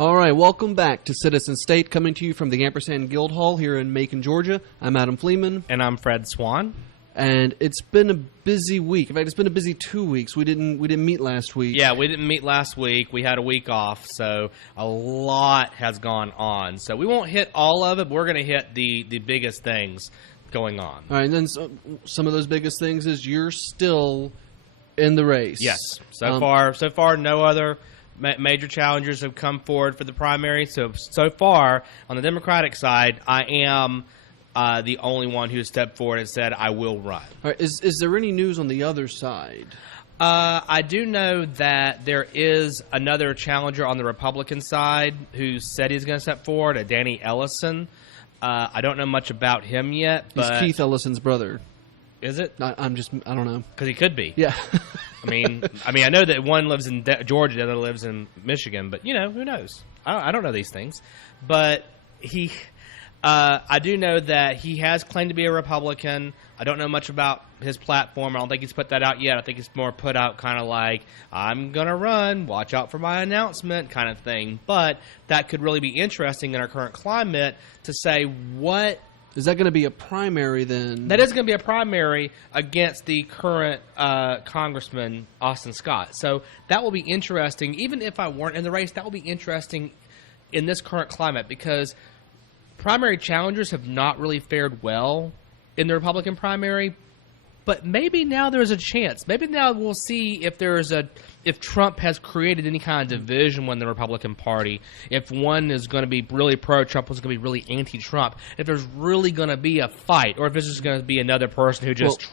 All right, welcome back to Citizen State, coming to you from the Ampersand Guild Hall here in Macon, Georgia. I'm Adam Fleeman. And I'm Fred Swan. And it's been a busy week. In fact, it's been a busy 2 weeks. We didn't meet last week. Yeah, we didn't meet last week. We had a week off, so a lot has gone on. So we won't hit all of it, but we're going to hit the biggest things going on. All right, and then some of those biggest things is you're still in the race. Yes. So far, no other major challengers have come forward for the primary. So far, on the Democratic side, I am the only one who stepped forward and said, I will run. All right, is there any news on the other side? I do know that there is another challenger on the Republican side who said he's going to step forward, a Danny Ellison. I don't know much about him yet. But He's Keith Ellison's brother. Is it? I don't know. Because he could be. Yeah. I mean, I know that one lives in Georgia, the other lives in Michigan, but who knows? I don't know these things, but I do know that he has claimed to be a Republican. I don't know much about his platform. I don't think he's put that out yet. I think it's more put out kind of like, I'm going to run, watch out for my announcement kind of thing. But that could really be interesting in our current climate to say what. Is that going to be a primary then? That is going to be a primary against the current Congressman, Austin Scott. So that will be interesting. Even if I weren't in the race, that will be interesting in this current climate because primary challengers have not really fared well in the Republican primary. But maybe now there's a chance. Maybe now we'll see if Trump has created any kind of division within the Republican Party. If one is going to be really pro-Trump, one's going to be really anti-Trump. If there's really going to be a fight, or if it's just going to be another person who just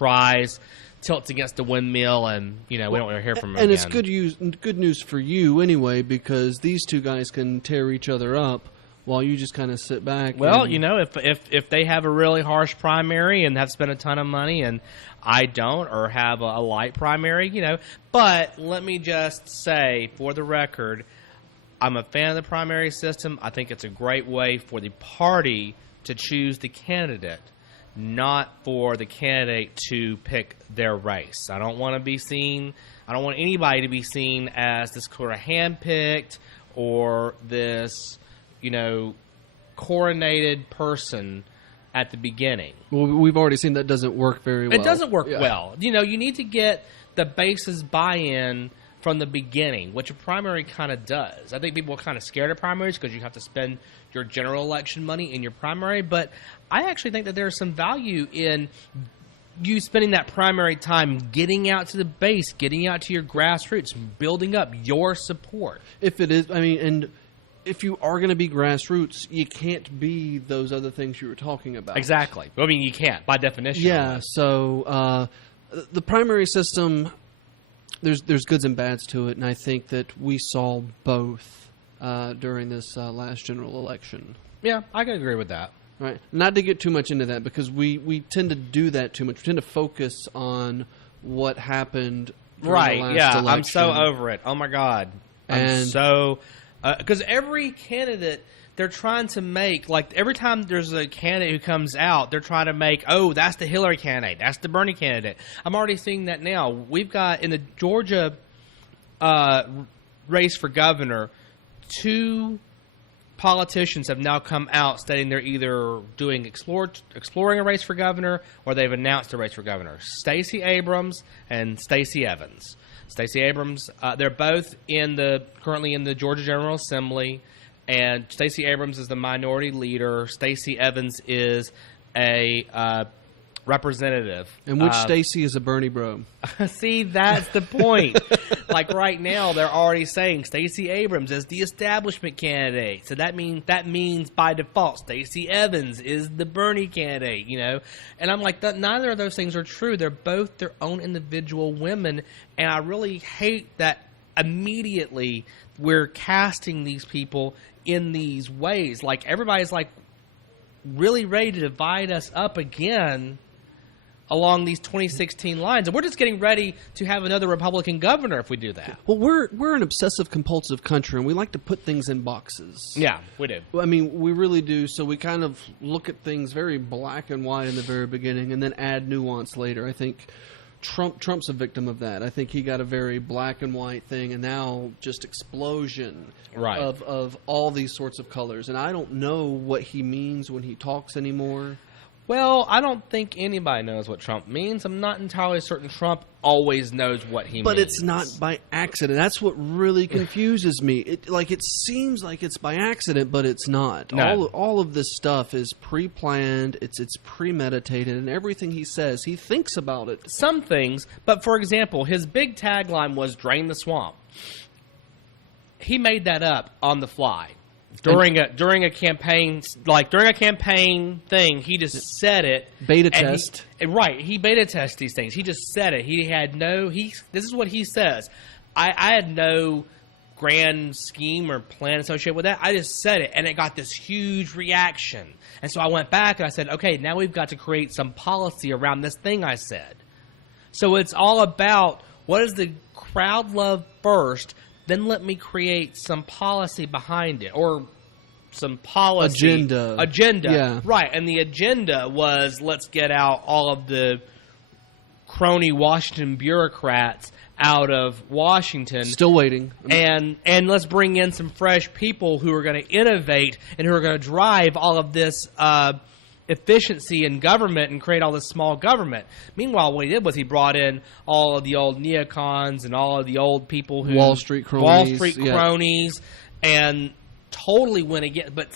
tilts against the windmill, and we don't want to hear from him. And again. It's good news for you anyway, because these two guys can tear each other up. While you just kind of sit back. Well, if they have a really harsh primary and have spent a ton of money and I don't, or have a light primary, But let me just say, for the record, I'm a fan of the primary system. I think it's a great way for the party to choose the candidate, not for the candidate to pick their race. I don't want anybody to be seen as this sort of handpicked or this coronated person at the beginning. Well, we've already seen that doesn't work very well. It doesn't work well. You need to get the base's buy-in from the beginning, which a primary kind of does. I think people are kind of scared of primaries because you have to spend your general election money in your primary, but I actually think that there's some value in you spending that primary time getting out to the base, getting out to your grassroots, building up your support. If it is, and if you are going to be grassroots, you can't be those other things you were talking about. Exactly. You can't, by definition. Yeah, so the primary system, there's goods and bads to it, and I think that we saw both during this last general election. Yeah, I can agree with that. Right. Not to get too much into that, because we tend to do that too much. We tend to focus on what happened during the last election. I'm so over it. Oh, my God. Because every candidate, they're trying to make, every time there's a candidate who comes out, they're trying to make, that's the Hillary candidate, that's the Bernie candidate. I'm already seeing that now. We've got, in the Georgia race for governor, 2 politicians have now come out stating they're either doing exploring a race for governor or they've announced a race for governor. Stacey Abrams and Stacey Evans. Stacey Abrams, they're both currently in the Georgia General Assembly, and Stacey Abrams is the minority leader. Stacey Evans is a representative. And which Stacey is a Bernie bro? See, that's the point. Right now, they're already saying Stacey Abrams is the establishment candidate. So that means by default, Stacey Evans is the Bernie candidate, And I'm like, neither of those things are true. They're both their own individual women. And I really hate that immediately we're casting these people in these ways. Everybody's really ready to divide us up again along these 2016 lines. And we're just getting ready to have another Republican governor if we do that. Well, we're an obsessive-compulsive country, and we like to put things in boxes. Yeah, we do. We really do. So we kind of look at things very black and white in the very beginning and then add nuance later. I think Trump's a victim of that. I think he got a very black and white thing, and now just explosion of all these sorts of colors. And I don't know what he means when he talks anymore. Well, I don't think anybody knows what Trump means. I'm not entirely certain Trump always knows what he means. But it's not by accident. That's what really confuses me. It seems like it's by accident, but it's not. No. All of this stuff is pre-planned. It's premeditated, and everything he says, he thinks about it. Some things, but for example, his big tagline was "Drain the swamp." He made that up on the fly. During a campaign thing, he just said it. Beta test. He beta tested these things. He just said it. He had this is what he says. I had no grand scheme or plan associated with that. I just said it, and it got this huge reaction. And so I went back and I said, okay, now we've got to create some policy around this thing I said. So it's all about what does the crowd love first, then let me create some policy behind it, or some policy. Agenda. Yeah. Right, and the agenda was let's get out all of the crony Washington bureaucrats out of Washington. Still waiting. And let's bring in some fresh people who are going to innovate and who are going to drive all of this efficiency in government and create all this small government. Meanwhile, what he did was he brought in all of the old neocons and all of the old people who Wall Street cronies, and totally went against. But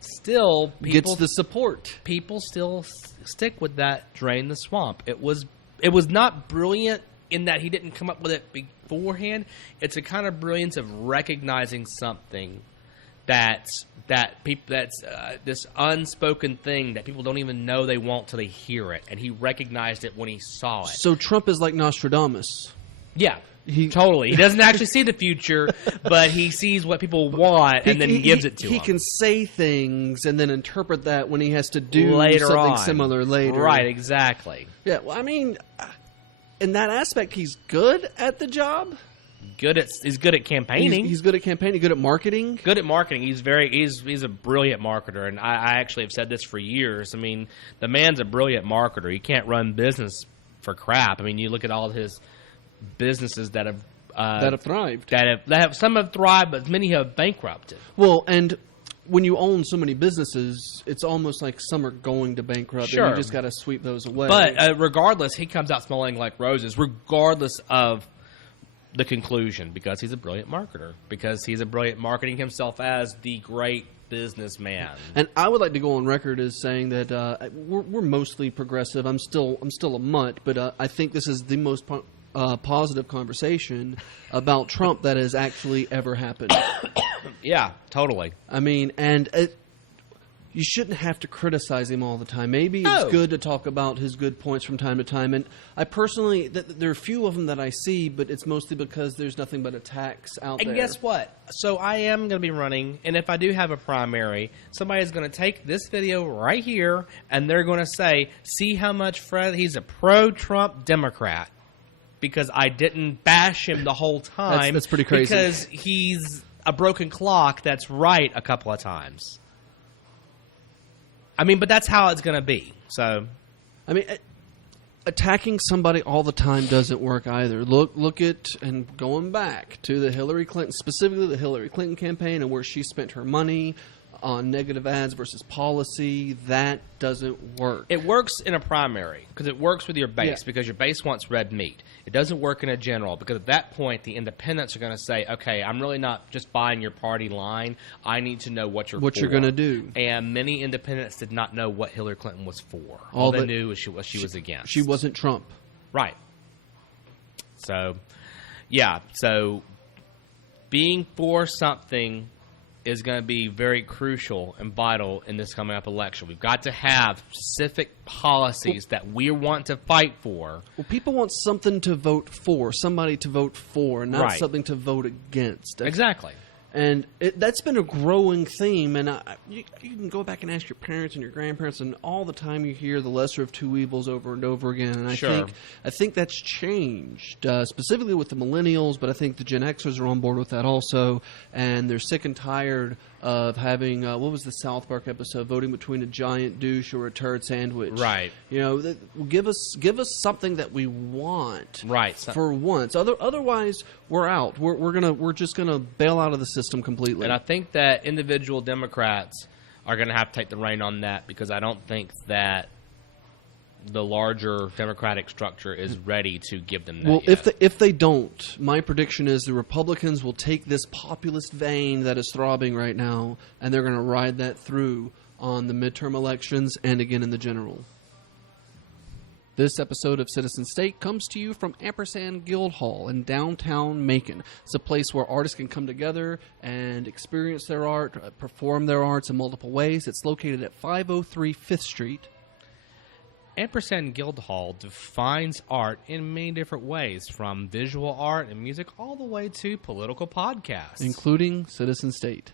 still, people gets the support. People still stick with that. Drain the swamp. It was not brilliant in that he didn't come up with it beforehand. It's a kind of brilliance of recognizing something that's this unspoken thing that people don't even know they want till they hear it, and he recognized it when he saw it. So Trump is like Nostradamus. Yeah, totally. He doesn't actually see the future, but he sees what people want and then gives it to them. He can say things and then interpret that when he has to do something similar later. Right, exactly. Yeah, well, I mean, in that aspect, he's good at the job. He's good at campaigning. He's good at campaigning. Good at marketing. Good at marketing. He's a brilliant marketer, and I actually have said this for years. I mean, the man's a brilliant marketer. He can't run business for crap. I mean, you look at all of his businesses that have thrived. Some have thrived, but many have bankrupted. Well, and when you own so many businesses, it's almost like some are going to bankrupt, sure. And you just got to sweep those away. But regardless, he comes out smelling like roses, regardless of the conclusion, because he's a brilliant marketer, because he's a brilliant marketing himself as the great businessman. And I would like to go on record as saying that we're mostly progressive. I'm still a mutt, but I think this is the most positive conversation about Trump that has actually ever happened. Yeah, totally. I mean, and you shouldn't have to criticize him all the time. Maybe it's good to talk about his good points from time to time. And I personally, there are a few of them that I see, but it's mostly because there's nothing but attacks out there. And guess what? So I am going to be running, and if I do have a primary, somebody's going to take this video right here, and they're going to say, see how much he's a pro-Trump Democrat. Because I didn't bash him the whole time. That's pretty crazy. Because he's a broken clock that's right a couple of times. I mean, but that's how it's going to be. So, I mean, attacking somebody all the time doesn't work either. Look at, and going back to the Hillary Clinton, specifically the Hillary Clinton campaign and where she spent her money on negative ads versus policy, that doesn't work. It works in a primary because it works with your base because your base wants red meat. It doesn't work in a general because at that point the independents are going to say, okay, I'm really not just buying your party line. I need to know what you're going to do. And many independents did not know what Hillary Clinton was for. All they knew was she was against. She wasn't Trump. Right. So, yeah. So being for something is going to be very crucial and vital in this coming up election. We've got to have specific policies that we want to fight for. Well, people want something to vote for, somebody to vote for, not right. something to vote against. Exactly. And that's been a growing theme, and you can go back and ask your parents and your grandparents, and all the time you hear the lesser of two evils over and over again. And I think that's changed, specifically with the millennials, but I think the Gen Xers are on board with that also, and they're sick and tired of having what was the South Park episode, voting between a giant douche or a turd sandwich. Right. You know, give us something that we want. Right. For once. Otherwise, we're out. We're just gonna bail out of the system completely. And I think that individual Democrats are going to have to take the rein on that, because I don't think that the larger Democratic structure is ready to give them that. Well, yet. if they don't, my prediction is the Republicans will take this populist vein that is throbbing right now, and they're going to ride that through on the midterm elections and again in the general. This episode of Citizen State comes to you from Ampersand Guild Hall in downtown Macon. It's a place where artists can come together and experience their art, perform their arts in multiple ways. It's located at 503 5th Street. Ampersand Guild Hall defines art in many different ways, from visual art and music all the way to political podcasts. Including Citizen State.